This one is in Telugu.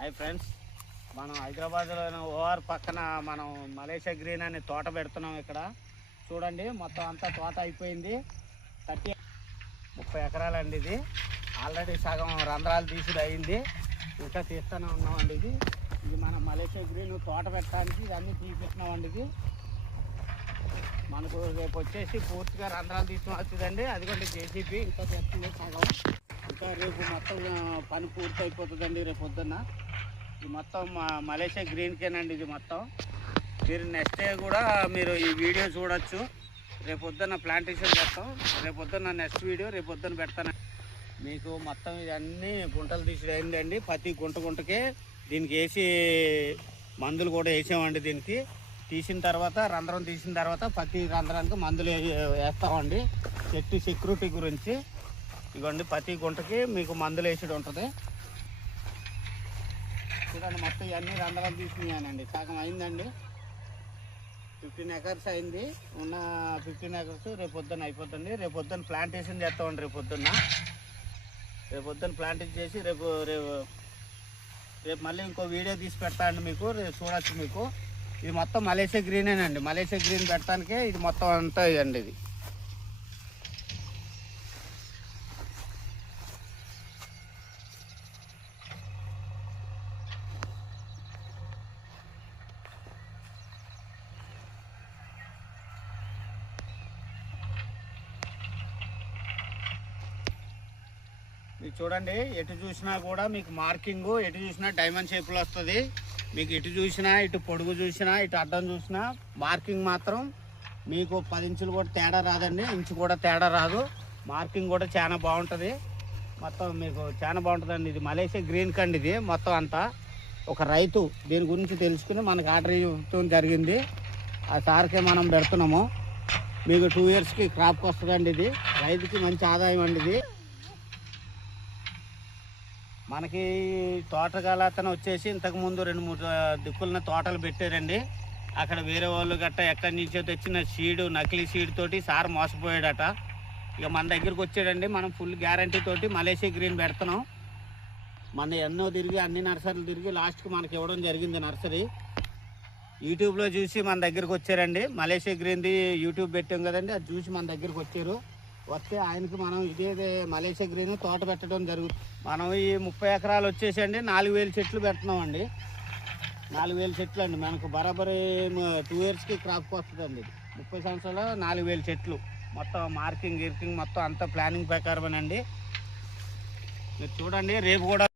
హాయ్ ఫ్రెండ్స్, మనం హైదరాబాద్లోని ఓఆర్ పక్కన మనం మలేషియా గ్రీన్ అనే తోట పెడుతున్నాం. ఇక్కడ చూడండి, మొత్తం అంతా తోట అయిపోయింది. 30 ఎకరాలండి. ఇది ఆల్రెడీ సగం రంధ్రాలు తీసుడు అయింది, ఇంకా తీస్తూనే ఉన్నామండి. ఇది మన మలేషియా గ్రీన్ తోట పెట్టడానికి ఇవన్నీ తీపిస్తున్నామండి. ఇది మనకు రేపు వచ్చేసి పూర్తిగా రంధ్రాలు తీసుకుని వచ్చిందండి. అదిగోండి జేసీబీ ఇంకా చేస్తుంది సగం. ఇంకా రేపు మొత్తం పని పూర్తి అయిపోతుందండి. రేపు పొద్దున్న ఇది మొత్తం మలేషియా గ్రీన్కేనండి. ఇది మొత్తం మీరు నెక్స్ట్ డే కూడా మీరు ఈ వీడియో చూడొచ్చు. రేపు పొద్దున్న ప్లాంటేషన్ చేస్తాం. రేపు పొద్దున్న నెక్స్ట్ వీడియో రేపు పొద్దున్న పెడతాను మీకు. మొత్తం ఇవన్నీ గుంటలు తీసుడు అయిందండి. ప్రతి గుంటకే దీనికి వేసి మందులు కూడా వేసామండి. దీనికి తీసిన తర్వాత రంధ్రం తీసిన తర్వాత ప్రతి రంధ్రానికి మందులు వేస్తామండి. చెట్టు సెక్యూరిటీ గురించి. ఇవ్వండి, ప్రతి గుంటకి మీకు మందులు వేసేది ఉంటుంది. చూడండి, మొత్తం ఇవన్నీ రంధ్రాలు తీసుకున్నానండి. సగం అయిందండి. 15 ఎకర్స్ అయింది. ఉన్న 15 ఎకర్స్ రేపు పొద్దున్న అయిపోతుంది. రేపు పొద్దున్న ప్లాంటేషన్ చేస్తామండి. రేపు పొద్దున్న ప్లాంటేషన్ చేసి రేపు మళ్ళీ ఇంకో వీడియో తీసి పెడతానండి మీకు. రేపు చూడొచ్చు మీకు. ఇది మొత్తం మలేషియా గ్రీనేనండి. మలేషియా గ్రీన్ పెట్టడానికే ఇది మొత్తం అంతా ఇదండి. ఇది మీకు చూడండి, ఎటు చూసినా కూడా మీకు మార్కింగ్, ఎటు చూసినా డైమండ్ షేప్లో వస్తుంది. మీకు ఇటు చూసినా, ఇటు పొడుగు చూసినా, ఇటు అడ్డం చూసినా మార్కింగ్ మాత్రం మీకు 10 ఇంచులు కూడా తేడా రాదండి. ఇంచు కూడా తేడా రాదు. మార్కింగ్ కూడా చాలా బాగుంటుంది. మొత్తం మీకు చాలా బాగుంటుందండి. ఇది మలేషియా గ్రీన్ కండి. ఇది మొత్తం అంతా ఒక రైతు దీని గురించి తెలుసుకుని మనకు ఆర్డర్ ఇవ్వడం జరిగింది. ఆ సార్కే మనం పెడుతున్నాము. మీకు 2 ఇయర్స్కి క్రాప్కి వస్తుందండి. ఇది రైతుకి మంచి ఆదాయం అండి. ఇది మనకి తోటగాల అతను వచ్చేసి ఇంతకుముందు 2-3 దిక్కులన తోటలు పెట్టారండి. అక్కడ వేరే వాళ్ళు గట్ట ఎక్కడి నుంచో తెచ్చిన సీడు, నకిలీ సీడ్ తోటి సార్ మోసపోయాడట. ఇక మన దగ్గరికి వచ్చాడండి. మనం ఫుల్ గ్యారంటీ తోటి మలేషియా గ్రీన్ పెడుతున్నాం. మన ఎన్నో తిరిగి అన్ని నర్సరీలు తిరిగి లాస్ట్కి మనకి ఇవ్వడం జరిగింది నర్సరీ. యూట్యూబ్లో చూసి మన దగ్గరికి వచ్చారండి. మలేషియా గ్రీన్ది యూట్యూబ్ పెట్టాం కదండి, అది చూసి మన దగ్గరికి వచ్చారు. వస్తే ఆయనకి మనం ఇదే మలేషియా గ్రీన్ తోట పెట్టడం జరుగుతుంది. మనం ఈ 30 ఎకరాలు వచ్చేసండి 4000 చెట్లు పెడుతున్నామండి. 4000 చెట్లు అండి. మనకు బరాబరి 2 ఇయర్స్కి క్రాప్కి వస్తుందండి. 30 సంవత్సరాలు 4000 చెట్లు. మొత్తం మార్కింగ్ మొత్తం అంతా ప్లానింగ్ ప్రకారమేనండి. మీరు చూడండి, రేపు కూడా